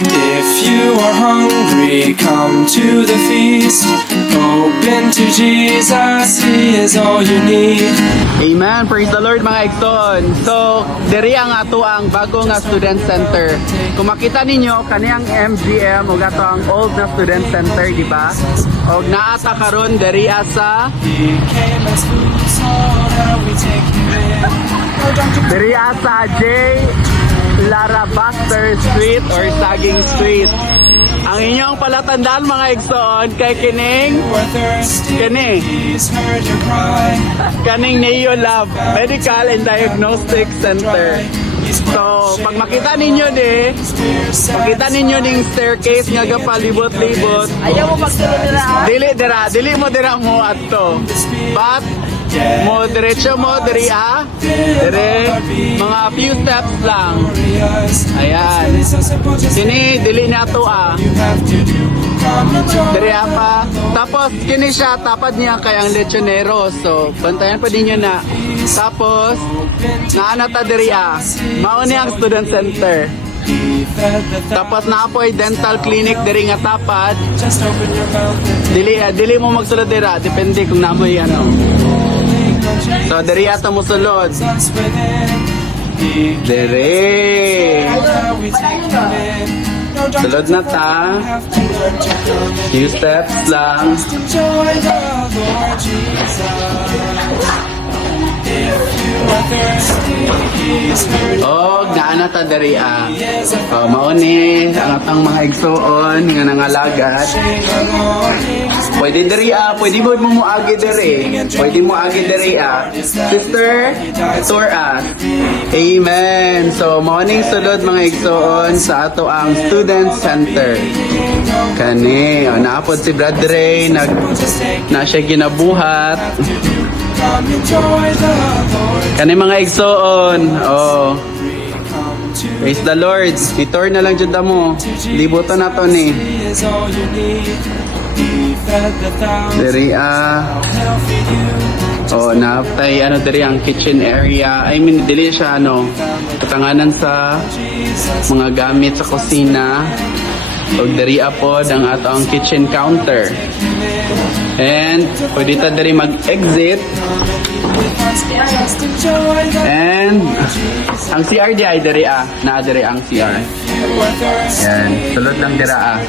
If you are hungry, come to the feast. Open to Jesus, He is all you need. Amen. Praise the Lord mga igsoon. So, diri ang ato ang bago nga student center. Kung makita ninyo, kaniyang MGM o gato ang old na student center, di ba? O naata karon diri sa He came as food, so now we take Him in. Oh, don't you diri sa J. Lara Buster Street or Saging Street. Ang inyong palatandaan mga igsoon kay kining are thirsty? kini He's heard your cry. kaning Neo Lab Medical and Diagnostic Center. So, pag makita ninyo makita ninyo ning staircase nga gapalibot-libot. Ayaw mo magsulod nila Dili mo dira mo adto. But mo diretso mo diri dire mga few steps lang. Ayan. Kini dili na to Diri pa. Tapos kini siya tapad niya kay ang lechonero. So bantayan pa ninyo na. Tapos naanata diri mao ni ang student center. Tapos naapoy dental clinic diri nga tapad. Just open your mouth and Dili mo magsulod dira depende kung namoy ano. So diri ata mo sulod. us within. He Diri. now we take Him in. No, don't Sulod na ta. have to learn to come in. Few steps lang. Enjoy the Lord Jesus. If you are thirsty, He's heard Oh, gaana ta diri He is a mao ni ang atang mga igsoon nga nangalagat. sing along. Pwede diri pwede mo muagi diri. Pwede mo agi diri Sister, tour us. Amen. So, morning sulod mga igsoon sa ato ang student center. Kani, naapod si Brad Ray, Just take na siya ginabuhat. come enjoy the Lord. Kani mga igsoon. Oh, Come to praise the Lord. I-tour na lang jud mo. Libutan na to ni. He is all you need. He fed the thousands. Diri He'll feed you. oh, naaptay ano diri ang kitchen area. I mean, dili siya katanganan sa mga gamit sa kusina. O diri pod ang ato ang kitchen counter. And pwede ta diri mag-exit. Just enjoy the And ang CR di ay diri na diri ang CR. Yan, sulod lang dira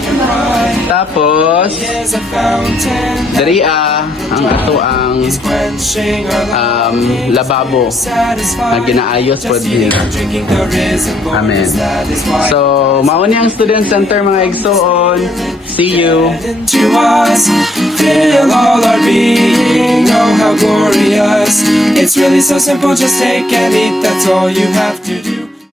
Tapos is a fountain. diri ang ato ang Quenching our lababo na satisfied. ginaayos pod Just eating niya. and drinking the risen Amen. glories. That is why So, mao ni ang student center mga igsoon. See you. into us. Fill all our being. Oh, how glorious. It's really so simple. Just take and eat. That's all you have to do.